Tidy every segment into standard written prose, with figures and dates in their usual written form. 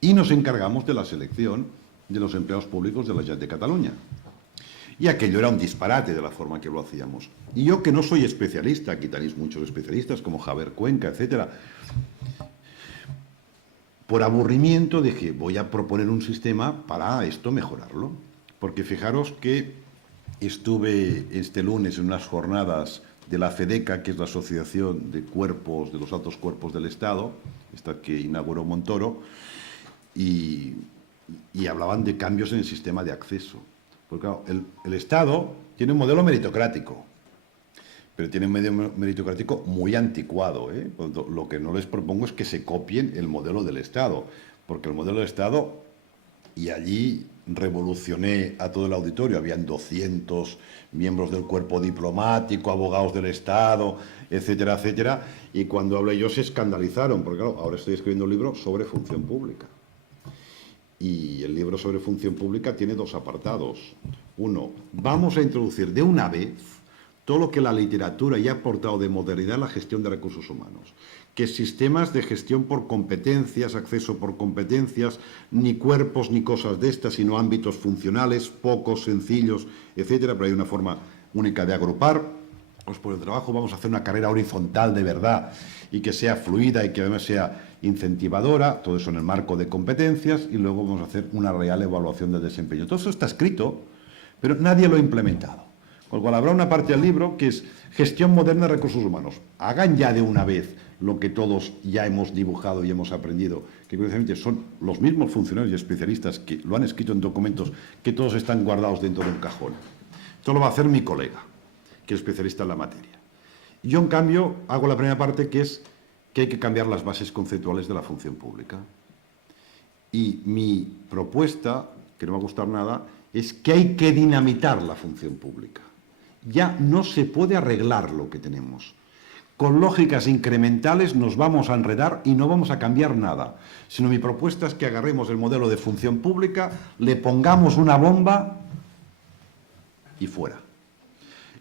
y nos encargamos de la selección de los empleados públicos de la Generalitat de Cataluña. Y aquello era un disparate de la forma que lo hacíamos. Y yo, que no soy especialista, aquí tenéis muchos especialistas como Javier Cuenca, etcétera, por aburrimiento dije, voy a proponer un sistema para esto mejorarlo. Porque fijaros que estuve este lunes en unas jornadas de la FEDECA, que es la Asociación de Cuerpos, de los Altos Cuerpos del Estado, esta que inauguró Montoro, y hablaban de cambios en el sistema de acceso. Porque claro, el Estado tiene un modelo meritocrático, pero tiene un modelo meritocrático muy anticuado, ¿eh? Lo que no les propongo es que se copien el modelo del Estado, porque el modelo del Estado, y allí revolucioné a todo el auditorio, habían 200 miembros del cuerpo diplomático, abogados del Estado, etcétera, etcétera, y cuando hablé yo se escandalizaron, porque claro, ahora estoy escribiendo un libro sobre función pública. Y el libro sobre función pública tiene dos apartados. Uno, vamos a introducir de una vez todo lo que la literatura ya ha aportado de modernidad en la gestión de recursos humanos. Que sistemas de gestión por competencias, acceso por competencias, ni cuerpos ni cosas de estas, sino ámbitos funcionales, pocos, sencillos, etcétera, pero hay una forma única de agrupar. Pues por el trabajo vamos a hacer una carrera horizontal de verdad y que sea fluida y que además sea incentivadora, todo eso en el marco de competencias, y luego vamos a hacer una real evaluación del desempeño. Todo eso está escrito, pero nadie lo ha implementado. Con lo cual habrá una parte del libro que es gestión moderna de recursos humanos. Hagan ya de una vez lo que todos ya hemos dibujado y hemos aprendido, que precisamente son los mismos funcionarios y especialistas que lo han escrito en documentos que todos están guardados dentro de un cajón. Esto lo va a hacer mi colega, que es especialista en la materia. Yo, en cambio, hago la primera parte, que es que hay que cambiar las bases conceptuales de la función pública. Y mi propuesta, que no va a gustar nada, es que hay que dinamitar la función pública. Ya no se puede arreglar lo que tenemos. Con lógicas incrementales nos vamos a enredar y no vamos a cambiar nada. Sino mi propuesta es que agarremos el modelo de función pública, le pongamos una bomba y fuera.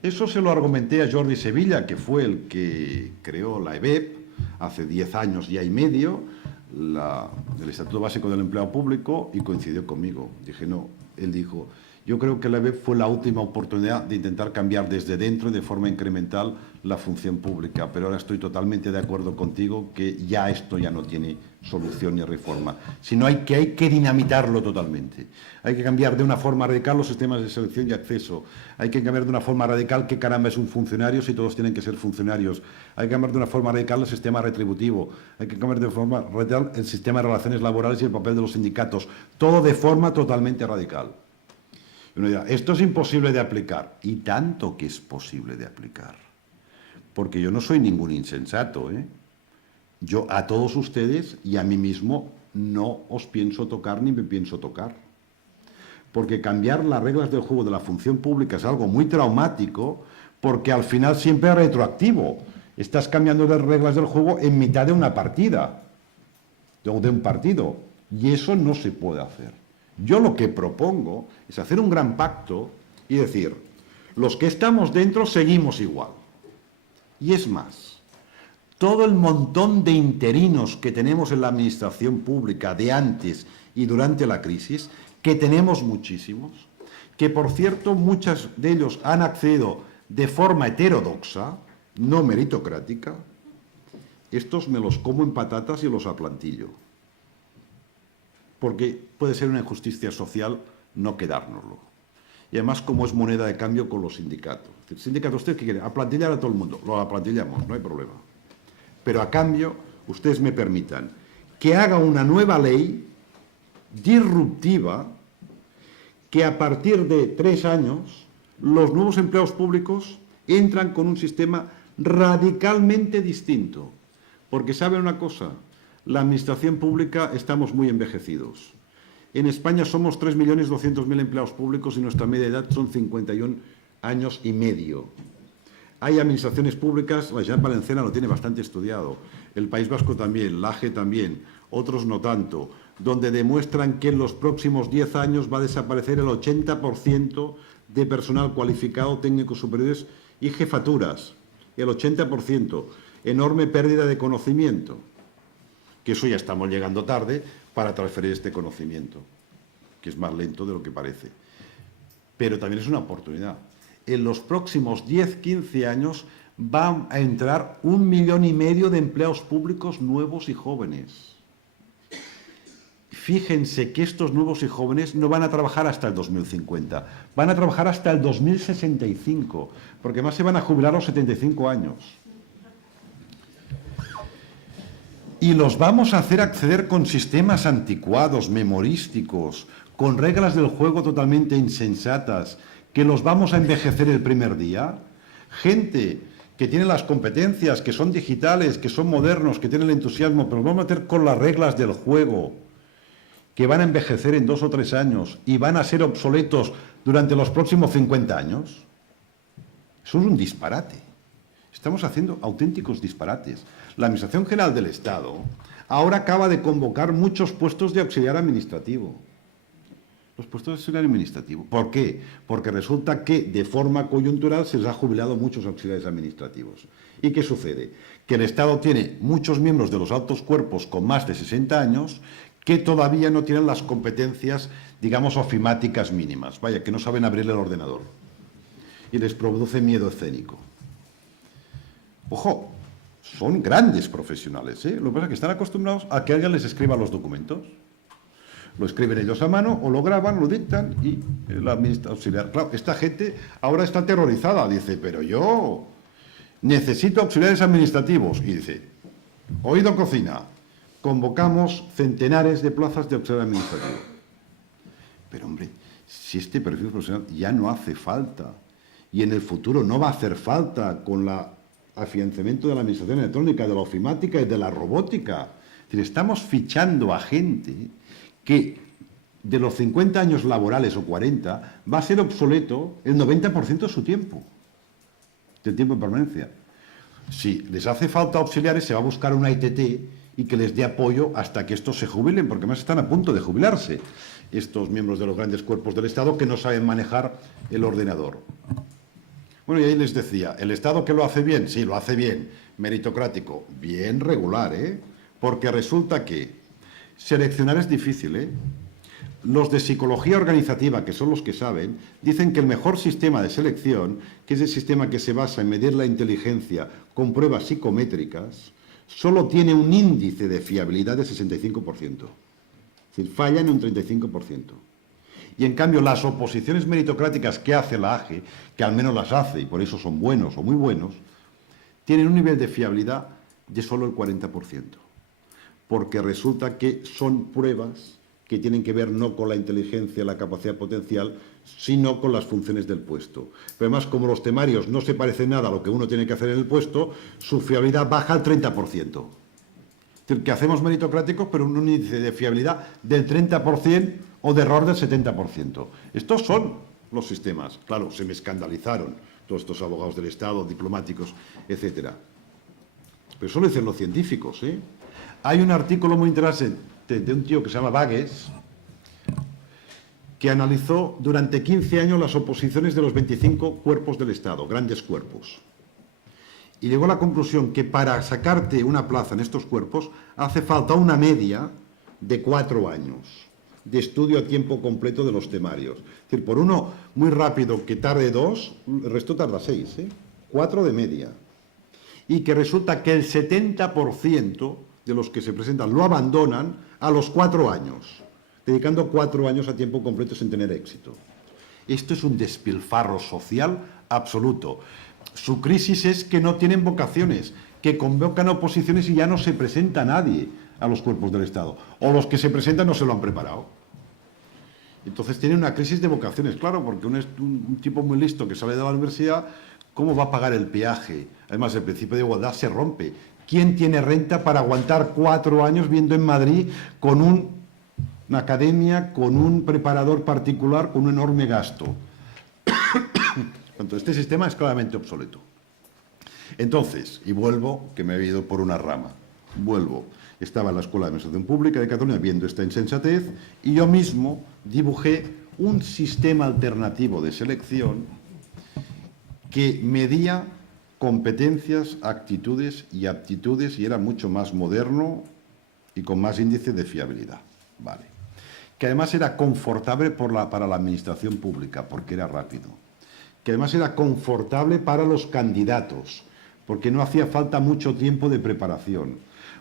Eso se lo argumenté a Jordi Sevilla, que fue el que creó la EBEP hace 10 años ya y medio, el Estatuto Básico del Empleado Público, y coincidió conmigo. Dije, no, él dijo, yo creo que la EBEP fue la última oportunidad de intentar cambiar desde dentro y de forma incremental la función pública, pero ahora estoy totalmente de acuerdo contigo que ya esto ya no tiene solución ni reforma, sino hay que dinamitarlo totalmente. Hay que cambiar de una forma radical los sistemas de selección y acceso, hay que cambiar de una forma radical qué caramba es un funcionario si todos tienen que ser funcionarios, hay que cambiar de una forma radical el sistema retributivo, hay que cambiar de forma radical el sistema de relaciones laborales y el papel de los sindicatos, todo de forma totalmente radical. Y uno dirá, esto es imposible de aplicar, y tanto que es posible de aplicar, porque yo no soy ningún insensato, ¿eh? Yo a todos ustedes y a mí mismo no os pienso tocar ni me pienso tocar. Porque cambiar las reglas del juego de la función pública es algo muy traumático, porque al final siempre es retroactivo. Estás cambiando las reglas del juego en mitad de una partida, o de un partido, y eso no se puede hacer. Yo lo que propongo es hacer un gran pacto y decir, los que estamos dentro seguimos igual. Y es más, todo el montón de interinos que tenemos en la administración pública de antes y durante la crisis, que tenemos muchísimos, que por cierto muchos de ellos han accedido de forma heterodoxa, no meritocrática, estos me los como en patatas y los aplantillo. Porque puede ser una injusticia social no quedárnoslo. Y además, como es moneda de cambio con los sindicatos. El sindicato, ¿ustedes qué quieren? Aplantillar a todo el mundo. Lo aplantillamos, no hay problema. Pero a cambio, ustedes me permitan que haga una nueva ley disruptiva que a partir de 3 años los nuevos empleados públicos entran con un sistema radicalmente distinto. Porque ¿saben una cosa? La administración pública estamos muy envejecidos. En España somos 3.200.000 empleados públicos y nuestra media edad son 51 años y medio. Hay administraciones públicas, la Generalitat Valenciana lo tiene bastante estudiado, el País Vasco también, la AGE también, otros no tanto, donde demuestran que en los próximos 10 años va a desaparecer el 80% de personal cualificado, técnicos superiores y jefaturas. El 80%. Enorme pérdida de conocimiento. que eso ya estamos llegando tarde para transferir este conocimiento, que es más lento de lo que parece. Pero también es una oportunidad. En los próximos 10-15 años van a entrar 1,5 millones de empleados públicos nuevos y jóvenes. Fíjense que estos nuevos y jóvenes no van a trabajar hasta el 2050, van a trabajar hasta el 2065, porque más se van a jubilar a los 75 años. Y los vamos a hacer acceder con sistemas anticuados, memorísticos, con reglas del juego totalmente insensatas, que los vamos a envejecer el primer día. Gente que tiene las competencias, que son digitales, que son modernos, que tienen el entusiasmo, pero los vamos a meter con las reglas del juego, que van a envejecer en 2 o 3 años y van a ser obsoletos durante los próximos 50 años. Eso es un disparate. Estamos haciendo auténticos disparates. La Administración General del Estado ahora acaba de convocar muchos puestos de auxiliar administrativo. Los puestos de auxiliar administrativo. ¿Por qué? Porque resulta que de forma coyuntural se les ha jubilado muchos auxiliares administrativos. ¿Y qué sucede? Que el Estado tiene muchos miembros de los altos cuerpos con más de 60 años que todavía no tienen las competencias, digamos, ofimáticas mínimas. Vaya, que no saben abrir el ordenador. Y les produce miedo escénico. Ojo, son grandes profesionales, ¿eh? Lo que pasa es que están acostumbrados a que alguien les escriba los documentos. Lo escriben ellos a mano o lo graban, lo dictan y la administración auxiliar. Claro, esta gente ahora está aterrorizada. Dice, pero yo necesito auxiliares administrativos. Y dice, oído cocina, convocamos centenares de plazas de auxiliar administrativo. Pero hombre, si este perfil profesional ya no hace falta y en el futuro no va a hacer falta con el afianzamiento de la administración electrónica, de la ofimática y de la robótica. Es decir, estamos fichando a gente que de los 50 años laborales o 40 va a ser obsoleto el 90% de su tiempo, del tiempo de permanencia. Si les hace falta auxiliares, se va a buscar una ITT y que les dé apoyo hasta que estos se jubilen, porque además están a punto de jubilarse, estos miembros de los grandes cuerpos del Estado que no saben manejar el ordenador. Bueno, y ahí les decía, ¿el Estado que lo hace bien? Sí, lo hace bien, meritocrático, bien regular, ¿eh? Porque resulta que seleccionar es difícil, ¿eh? Los de psicología organizativa, que son los que saben, dicen que el mejor sistema de selección, que es el sistema que se basa en medir la inteligencia con pruebas psicométricas, solo tiene un índice de fiabilidad de 65%. Es decir, fallan en un 35%. Y en cambio las oposiciones meritocráticas que hace la AGE, que al menos las hace y por eso son buenos o muy buenos, tienen un nivel de fiabilidad de solo el 40%. Porque resulta que son pruebas que tienen que ver no con la inteligencia, la capacidad potencial, sino con las funciones del puesto. Pero además, como los temarios no se parecen nada a lo que uno tiene que hacer en el puesto, su fiabilidad baja al 30%. Es decir, que hacemos meritocráticos, pero un índice de fiabilidad del 30% o de error del 70%. Estos son los sistemas. Claro, se me escandalizaron todos estos abogados del Estado, diplomáticos, etcétera. Pero eso lo dicen los científicos, ¿eh? Hay un artículo muy interesante de un tío que se llama Vagues, que analizó durante 15 años las oposiciones de los 25 cuerpos del Estado, grandes cuerpos. Y llegó a la conclusión que para sacarte una plaza en estos cuerpos hace falta una media de 4 años de estudio a tiempo completo de los temarios. Es decir, por uno muy rápido que tarde 2, el resto tarda 6, 4 de media. Y que resulta que el 70% de los que se presentan lo abandonan a los 4 años, dedicando 4 años a tiempo completo sin tener éxito. Esto es un despilfarro social absoluto. Su crisis es que no tienen vocaciones, que convocan oposiciones y ya no se presenta nadie a los cuerpos del Estado. O los que se presentan no se lo han preparado. Entonces tienen una crisis de vocaciones, claro, porque un tipo muy listo que sale de la universidad, ¿cómo va a pagar el peaje? Además, el principio de igualdad se rompe. ¿Quién tiene renta para aguantar 4 años viendo en Madrid con una academia, con un preparador particular, con un enorme gasto? Entonces, este sistema es claramente obsoleto. Entonces, y vuelvo, que me he ido por una rama, vuelvo. Estaba en la Escuela de Administración Pública de Cataluña viendo esta insensatez y yo mismo dibujé un sistema alternativo de selección que medía competencias, actitudes y aptitudes y era mucho más moderno y con más índice de fiabilidad. Vale. Que además era confortable para la administración pública, porque era rápido. Que además era confortable para los candidatos, porque no hacía falta mucho tiempo de preparación,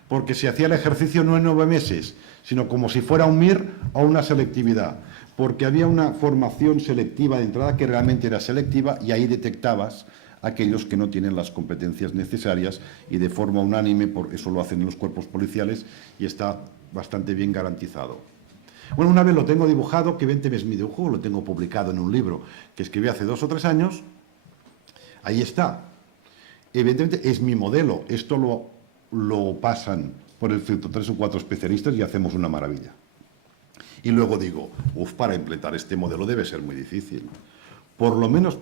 porque se hacía el ejercicio no en 9 meses, sino como si fuera un MIR o una selectividad, porque había una formación selectiva de entrada que realmente era selectiva y ahí detectabas aquellos que no tienen las competencias necesarias y de forma unánime, por eso lo hacen los cuerpos policiales y está bastante bien garantizado. Bueno, una vez lo tengo dibujado, que 20 es mi dibujo, lo tengo publicado en un libro que escribí hace 2 o 3 años, ahí está. Evidentemente es mi modelo, esto lo pasan por el filtro 3 o 4 especialistas y hacemos una maravilla. Y luego digo, para implementar este modelo debe ser muy difícil. Por lo menos,